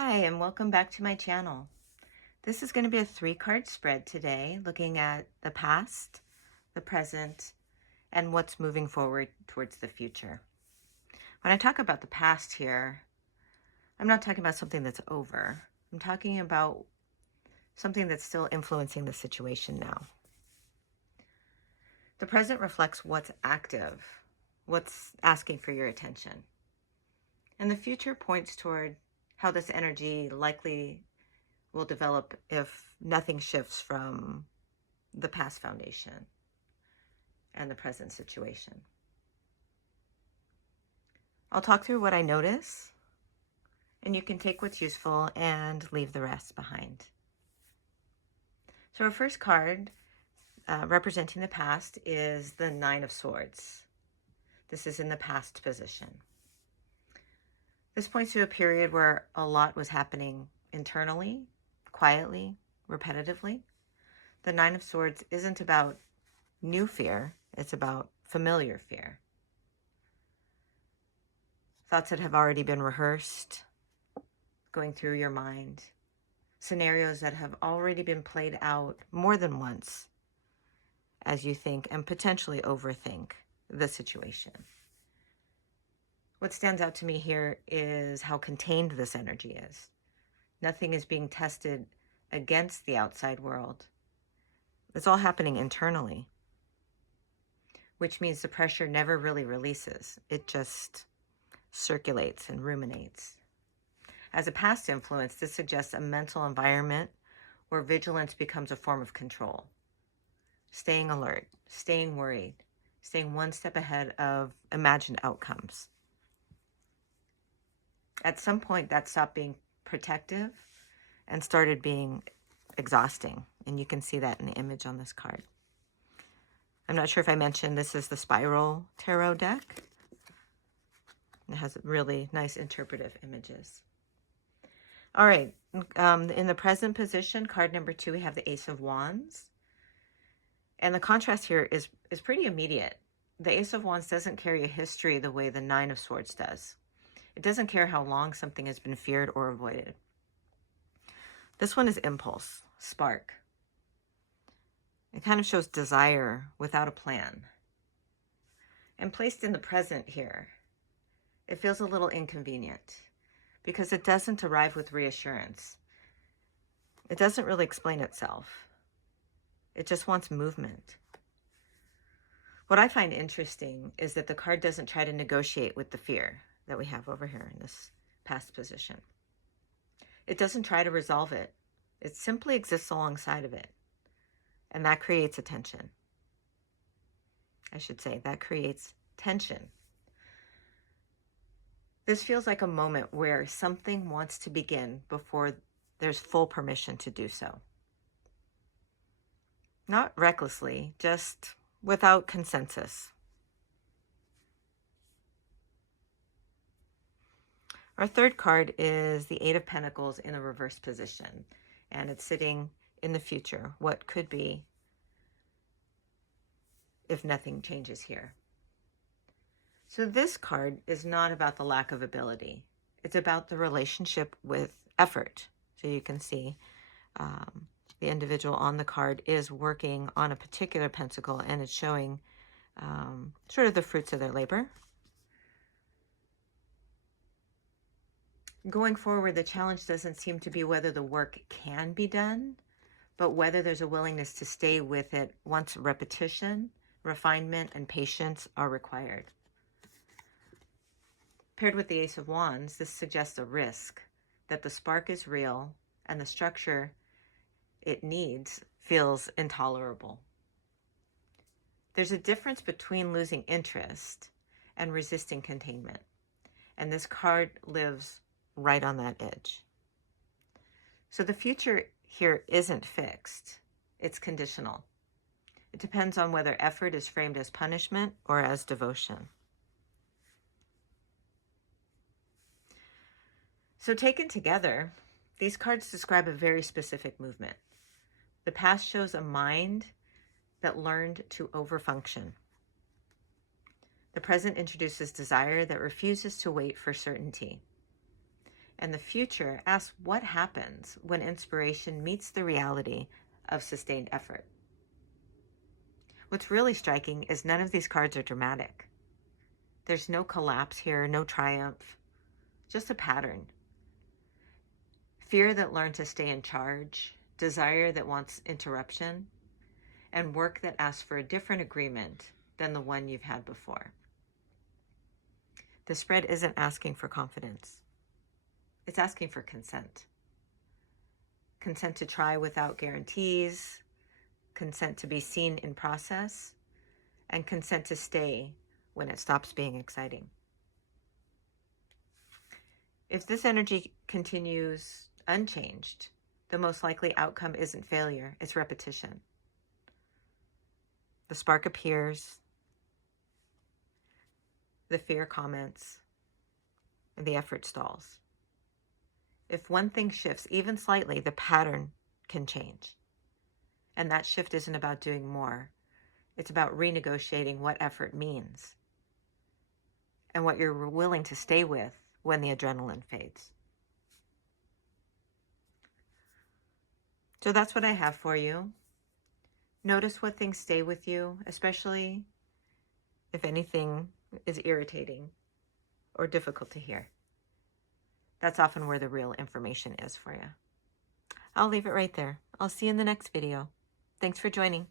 Hi, and welcome back to my channel. This is going to be a 3-card spread today, looking at the past, the present, and what's moving forward towards the future. When I talk about the past here, I'm not talking about something that's over. I'm talking about something that's still influencing the situation now. The present reflects what's active, what's asking for your attention. And the future points toward how this energy likely will develop if nothing shifts from the past foundation and the present situation. I'll talk through what I notice, and you can take what's useful and leave the rest behind. So our first card representing the past is the 9 of Swords. This is in the past position. This points to a period where a lot was happening internally, quietly, repetitively. The 9 of Swords isn't about new fear, it's about familiar fear. Thoughts that have already been rehearsed, going through your mind. Scenarios that have already been played out more than once as you think and potentially overthink the situation. What stands out to me here is how contained this energy is. Nothing is being tested against the outside world. It's all happening internally, which means the pressure never really releases. It just circulates and ruminates. As a past influence, this suggests a mental environment where vigilance becomes a form of control. Staying alert, staying worried, staying one step ahead of imagined outcomes. At some point, that stopped being protective and started being exhausting. And you can see that in the image on this card. I'm not sure if I mentioned this is the Spiral Tarot deck. It has really nice interpretive images. All right, in the present position, card number 2, we have the Ace of Wands. And the contrast here is pretty immediate. The Ace of Wands doesn't carry a history the way the 9 of Swords does. It doesn't care how long something has been feared or avoided. This one is impulse, spark. It kind of shows desire without a plan. And placed in the present here, it feels a little inconvenient because it doesn't arrive with reassurance. It doesn't really explain itself. It just wants movement. What I find interesting is that the card doesn't try to negotiate with the fear that we have over here in this past position. It doesn't try to resolve it. It simply exists alongside of it. And that creates a tension. I should say that creates tension. This feels like a moment where something wants to begin before there's full permission to do so. Not recklessly, just without consensus. Our third card is the 8 of Pentacles in a reverse position, and it's sitting in the future, what could be if nothing changes here. So this card is not about the lack of ability. It's about the relationship with effort. So you can see the individual on the card is working on a particular pentacle, and it's showing sort of the fruits of their labor. Going forward, the challenge doesn't seem to be whether the work can be done, but whether there's a willingness to stay with it once repetition, refinement, and patience are required. Paired with the Ace of Wands, this suggests a risk, that the spark is real and the structure it needs feels intolerable. There's a difference between losing interest and resisting containment, and this card lives right on that edge. So the future here isn't fixed, it's conditional. It depends on whether effort is framed as punishment or as devotion. So taken together, these cards describe a very specific movement. The past shows a mind that learned to overfunction. The present introduces desire that refuses to wait for certainty. And the future asks what happens when inspiration meets the reality of sustained effort. What's really striking is none of these cards are dramatic. There's no collapse here, no triumph, just a pattern. Fear that learned to stay in charge, desire that wants interruption, and work that asks for a different agreement than the one you've had before. The spread isn't asking for confidence. It's asking for consent. Consent to try without guarantees, consent to be seen in process, and consent to stay when it stops being exciting. If this energy continues unchanged, the most likely outcome isn't failure, it's repetition. The spark appears, the fear comments, and the effort stalls. If one thing shifts even slightly, the pattern can change. And that shift isn't about doing more. It's about renegotiating what effort means and what you're willing to stay with when the adrenaline fades. So that's what I have for you. Notice what things stay with you, especially if anything is irritating or difficult to hear. That's often where the real information is for you. I'll leave it right there. I'll see you in the next video. Thanks for joining.